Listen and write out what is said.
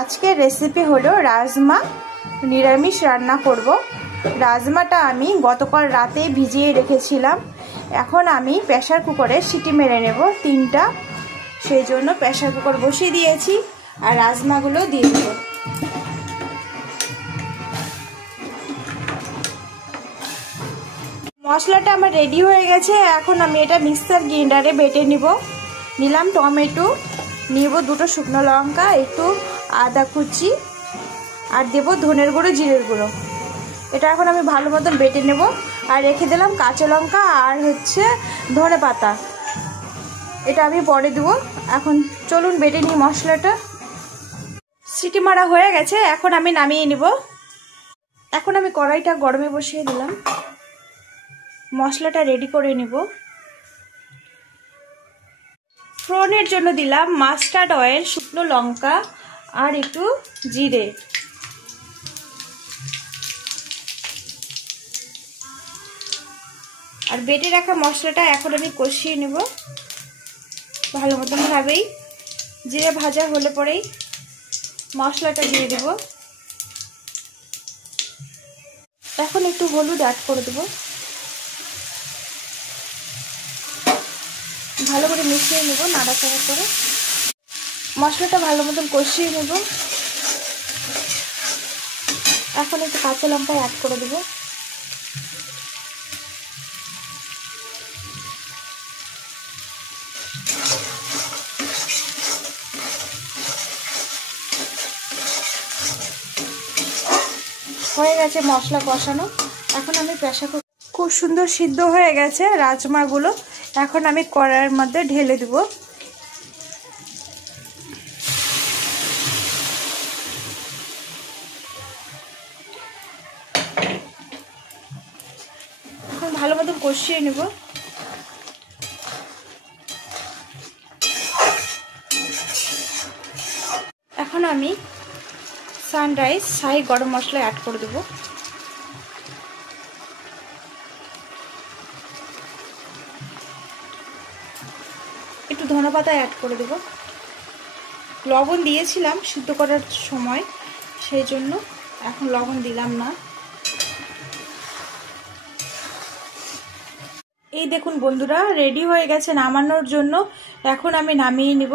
আজকের রেসিপি হলো রাজমা নিরামিষ রান্না করব। রাজমাটা আমি গতকাল রাতে ভিজিয়ে রেখেছিলাম। এখন আমি প্রেসার কুকারে সিটি মেরে নেব 3টা। সেই জন্য প্রেসার কুকার বসিয়ে দিয়েছি আর রাজমাগুলো দিয়ে দেব। মশলাটা আমার রেডি হয়ে গেছে। এখন আমি এটা মিক্সার গ্রাইন্ডারে বেটে নিলাম টমেটো, নিব 2টো শুকনো লঙ্কা, একটু আদা কুচি আর দেব ধনের গুঁড়ো, জিরের গুঁড়ো। এটা এখন আমি ভালো মতন বেটে নেব। আর রেখে দিলাম কাঁচা লঙ্কা আর ধনে পাতা, এটা আমি পরে দেবো। এখন চলুন বেটে নিই মশলাটা। সিটি মারা হয়ে গেছে, এখন আমি নামিয়ে নিব। এখন আমি কড়াইটা গরমে বসিয়ে দিলাম, মশলাটা রেডি করে নিব। ফোড়নের জন্য দিলাম মাস্টার্ড অয়েল, শুকনো লঙ্কা আর একটু জিরে। আর বেটে রাখা মশলাটা এখন আমি কষিয়ে নেব ভালো মতন ভাবেই। জিরে ভাজা হলে পরেই মশলাটা দিয়ে দেব। এখন একটু হলুদ অ্যাড করে দেব, ভালো করে মিশিয়ে নেব নাড়াচাড়া করে। মশলাটা ভালো মতন কষিয়ে নেব। এখন একটু কাঁচা লঙ্কা অ্যাড করে দেব। হয়ে গেছে মশলা কষানো। এখন আমি প্রেসার কুকার, খুব সুন্দর সিদ্ধ হয়ে গেছে রাজমাগুলো। এখন আমি কড়াইয়ের মধ্যে ঢেলে দেব। এখন ভালো মতো কষিয়ে নেব। এখন আমি সানরাইজ শাহি গরম মশলা অ্যাড করে দেব। একটু ধনেপাতা অ্যাড করে দেব। লবণ দিয়েছিলাম সিদ্ধ করার সময়, সেই জন্য এখন লবণ দিলাম না। এই দেখুন বন্ধুরা, রেডি হয়ে গেছে নামানোর জন্য। এখন আমি নামিয়ে নিব।